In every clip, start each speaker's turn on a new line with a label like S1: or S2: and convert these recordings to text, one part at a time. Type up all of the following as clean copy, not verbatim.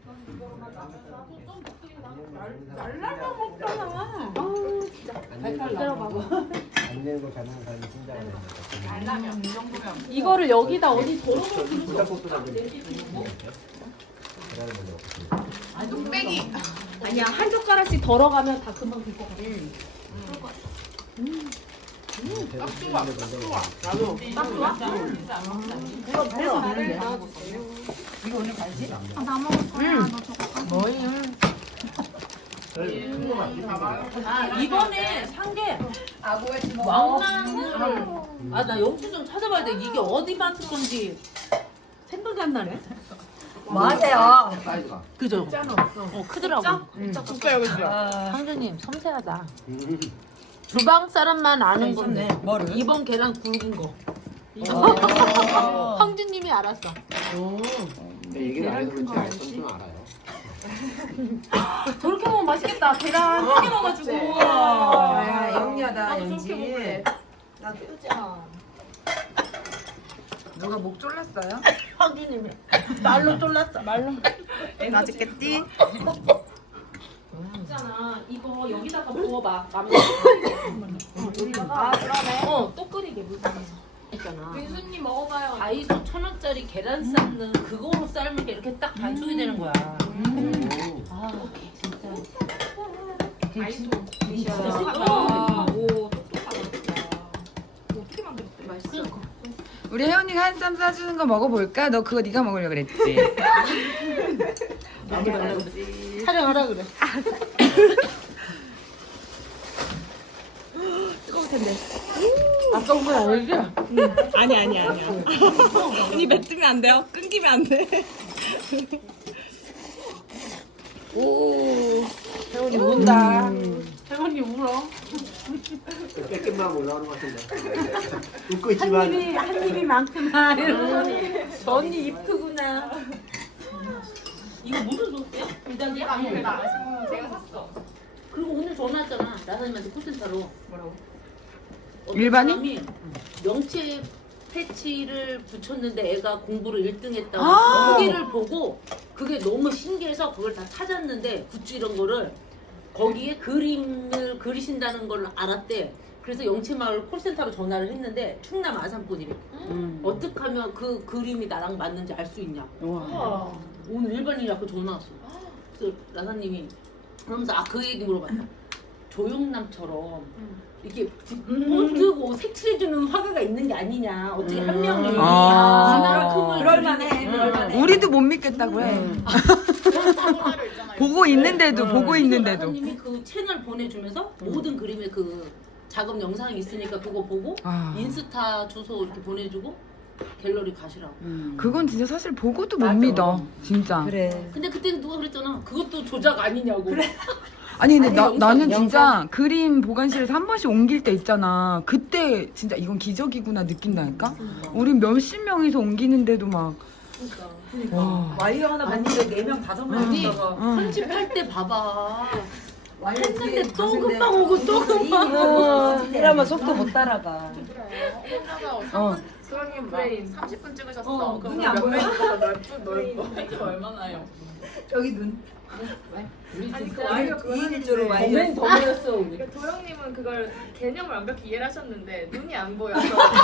S1: 날라만 먹잖아. 진짜.
S2: 기다려봐봐. 안 되는 거 가능한 사람이 신장을 해야
S1: 날라면 이 정도면. 이거를 여기다 어디 덜어놓을 필요가 없어. 뚝배기. 아니야, 한 젓가락씩 덜어가면 다 금방 될 것 같아.
S2: 딱 좋아.
S1: 나도. 딱 좋아? 이거 배에서 되는데.
S3: 이거 오늘 가지?
S4: 아, 나 먹을 거야. 너 저거
S3: 뭐이?
S1: 아, 이번에 산 게 왕마늘. 아, 나 영수증 찾아봐야 돼. 이게 어디 마트 건지 생각이 안 나네.
S3: 뭐 하세요?
S2: 사이즈가.
S1: 그죠? 크더라고.
S3: 진짜요, 그죠?
S1: 상주님 섬세하다. 주방 사람만 아는 건데.
S3: 뭐를?
S1: 이번 계란 굵은 거. 황주님이 알았어.
S2: 근데 얘기를 안 해도 그렇지 알좀 알아요.
S1: 저렇게 먹으면 맛있겠다. 계란 크게 먹어가지고.
S3: 아, 영리하다, 연지.
S1: 나 뼈자.
S3: 누가 목 졸랐어요?
S1: 황주님이 말로 쫄랐어. 말로.
S3: 맛있겠지?
S1: 있잖아. 이거 여기다가 부어봐. 여기다가.
S4: 아, 그러네.
S1: 또 끓이게 물 받아서. 있잖아.
S4: 민수님 먹어봐요.
S1: 다이소 1,000원짜리 계란 삶는 그거로 삶은 게 이렇게 딱 반숙이 되는 거야. 아, 진짜.
S4: 다이소.
S1: 진짜
S4: 아,
S1: 신기하다.
S4: 오, 똑똑하다. 진짜. 어떻게 만들었대? 맛있어.
S3: 우리 혜원이가 한 쌈 싸주는 거 먹어볼까? 너 그거 네가 먹으려고 그랬지?
S1: 하지 말라고 그래. 촬영하라 그래. 뜨거울 텐데. 아까운 거 알지?
S4: 아니야. 언니 맺으면 안 돼요. 끊기면 안 돼.
S1: 오. 혜원이 운다. 혜원이 울어.
S2: 뺏김만 올라오는 것 같은데. 웃고 있지만.
S1: 한 입이 많구나. 저 언니 입 크구나. 이거 무슨 소스야? 불닭이야?
S4: 아닙니다. 제가 샀어.
S1: 그리고 오늘 전화 왔잖아. 나사님한테 콜센터로. 뭐라고?
S3: 일반인?
S1: 사람이 명체 패치를 붙였는데 애가 공부를 1등 했다고
S3: 아.
S1: 거기를 보고 그게 너무 신기해서 그걸 다 찾았는데 굿즈 이런 거를 거기에 그림을 그리신다는 걸 알았대. 그래서 영채마을 콜센터로 전화를 했는데 충남 아산분이래. 어떻게 하면 그 그림이 나랑 맞는지 알 수 있냐.
S4: 우와.
S1: 오늘 일반인이라고 전화 왔어. 그래서 라사님이 그러면서 그 얘기 물어봤어. 조용남처럼 이렇게 폰트고 색칠해주는 화가가 있는 게 아니냐. 어떻게 한 명이 이만큼을
S4: 그럴만해.
S3: 우리도 못 믿겠다고 해. 보고 있는데도.
S1: 라사님이 그 채널 보내주면서 모든 그림의 그 작업 영상이 있으니까 그거 보고
S3: 아.
S1: 인스타 주소 이렇게 보내주고 갤러리 가시라고.
S3: 그건 진짜 사실 보고도 못
S1: 맞아.
S3: 믿어. 진짜.
S1: 근데 그때 누가 그랬잖아. 그것도 조작 아니냐고.
S3: 아니 근데
S1: 아니,
S3: 나는
S1: 영상.
S3: 진짜 그림 보관실에서 한 번씩 옮길 때 있잖아. 그때 진짜 이건 기적이구나 느낀다니까. 우린 몇십 명이서 옮기는데도 막 와.
S5: 와이어 하나 봤는데 4명 5명 있다가
S1: 편집할 때 봐봐. 했는데 또 금방 오고 또 금방 오고.
S5: 이러면 속도 못 따라가.
S4: 혼자서 수학님 브레인 30분 찍으셨어. 그럼
S5: 눈이 안
S4: 몇
S5: 보여?
S4: 명이서 넓고 편집 얼마나요?
S5: 여기 눈.
S4: 아니 그 와이어 그거
S5: 2인조로 와이어.
S1: 범행 더 보였어 우리.
S4: 그러니까 도영님은 그걸 개념을 완벽히 이해를 하셨는데 눈이 안 보여서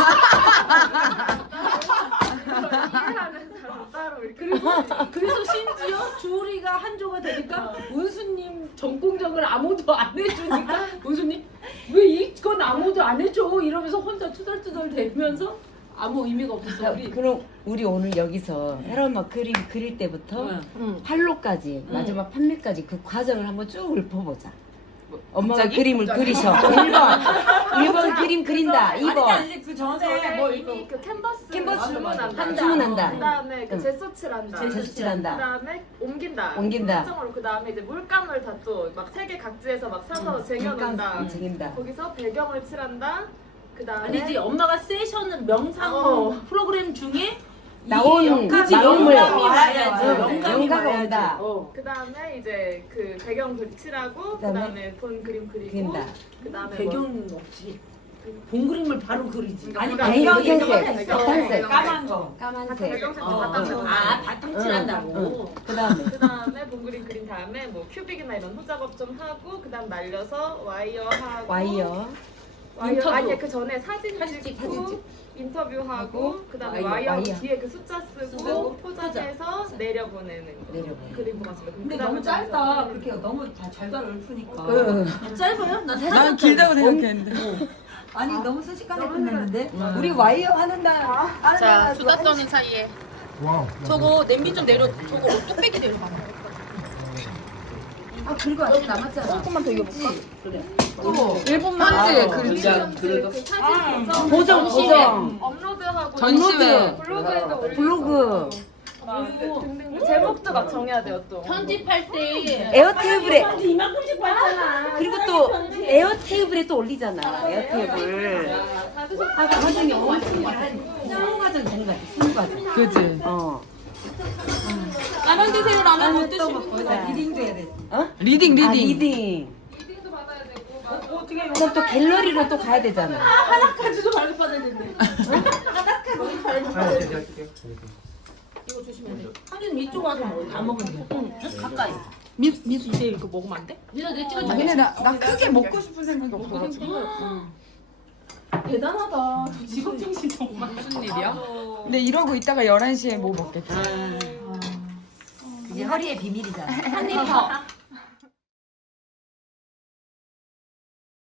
S4: 이해하는 사람 따로 이렇게
S1: 그래서 심지어 주우리가 한조가 되니까 운수님 전공적을 아무도 안 해주니까 운수님 왜 이건 아무도 안 해줘 이러면서 혼자 투덜투덜 대면서 아무 의미가 없었어 우리.
S5: 그럼 우리 오늘 여기서 헤라마 그림 그릴 때부터
S1: 응.
S5: 판로까지 마지막 판매까지 그 과정을 한번 쭉 읊어보자. 엄마가
S3: 갑자기?
S5: 그림을 그리셔. 1번 그림 그린다. 2번
S4: 그 전에 뭐 이미 그 캔버스 주문한다.
S5: 주문한다.
S4: 그다음에 그
S5: 응.
S4: 제소칠한다.
S5: 제소칠한다.
S4: 그다음에 옮긴다.
S5: 옮긴다.
S4: 특정으로 그다음에 이제 물감을 다 또 막 세계 각지에서 막 사서 쟁여놓는다.
S5: 쟁인다.
S4: 거기서 배경을 칠한다. 그다음에
S1: 아니지 엄마가 세션 명상 프로그램 중에
S5: 나온
S1: 영감이
S5: 마음을
S1: 와야지.
S5: 영감이 온다.
S4: 그다음에 이제 그 배경 칠하고
S5: 그다음에
S4: 그다음에 본 그림 그리고
S5: 그린다.
S4: 그다음에 뭐
S1: 배경은 없지. 본 그림을 바로 그리지.
S5: 아니
S3: 배경색.
S5: 빨간색
S3: 까만 거.
S5: 까만색
S1: 아 바탕 칠한다고.
S5: 그다음에
S4: 그다음에 본그림 그린 다음에 뭐 큐빅이나 이런 호작업 좀 하고 그다음 말려서 와이어 하고
S5: 와이어
S1: 인터뷰.
S4: 아니 그 전에 사진
S1: 사진
S4: 찍고
S1: 찍고.
S4: 인터뷰하고 그다음에
S5: 와이어.
S4: 와이어 뒤에 그 숫자 쓰고
S1: 쓰고
S4: 포장해서 내려보내는 거.
S5: 내려보내는
S4: 그림 보가지고.
S6: 근데 너무 짧다. 그렇게 너무 잘 읊으니까.
S1: 짧아요? 나 사진
S3: 난 길다고 생각했는데.
S6: 아니 너무 순식간에 끝냈는데. 우리 와이어 하는 날.
S1: 자 수다 떠는 사이에 저거 냄비 좀 내려. 저거 뚝배기 내려봐.
S6: 아 그리고 아직 남았잖아.
S1: 조금만 더 익어볼까? 그래.
S3: 편지 그렇지.
S2: 그래도
S4: 그 사진
S5: 보정
S4: 업로드하고
S3: 전시회.
S4: 블로그에도 올리고
S5: 블로그
S4: 등등 제목도 막 정해야 돼요 또.
S1: 편집할 때
S5: 에어테이블에
S1: 편지 이만큼씩 받잖아.
S5: 그리고 또 에어테이블에 또 올리잖아 에어테이블 아 과정이 엄청 수능 과정이 되는 것 같아 수능 과정
S3: 그지.
S1: 라면 드세요. 라면 못
S5: 또
S1: 드시고.
S5: 먹고 자
S6: 리딩도 해야 돼.
S3: 리딩
S5: 아
S3: 리딩.
S5: 리딩 그럼 또 갤러리로 또 가야 되잖아
S1: 하나까지도 발급받아야 된대. 이거 조심해야 돼. 하긴 이쪽 와서 먹어. 다 먹으면 돼. 응. 가까이.
S4: 미수 이제 이거 먹으면 안 돼?
S1: 니가 내 찍어줘.
S3: 근데 나 크게 먹고 싶은 생각이 없어가지고.
S1: 대단하다. 직업정신 정말.
S4: 무슨 일이야?
S3: 근데 이러고 있다가 11시에 뭐 먹겠지.
S6: 이게 허리의 비밀이잖아.
S1: 한입 더.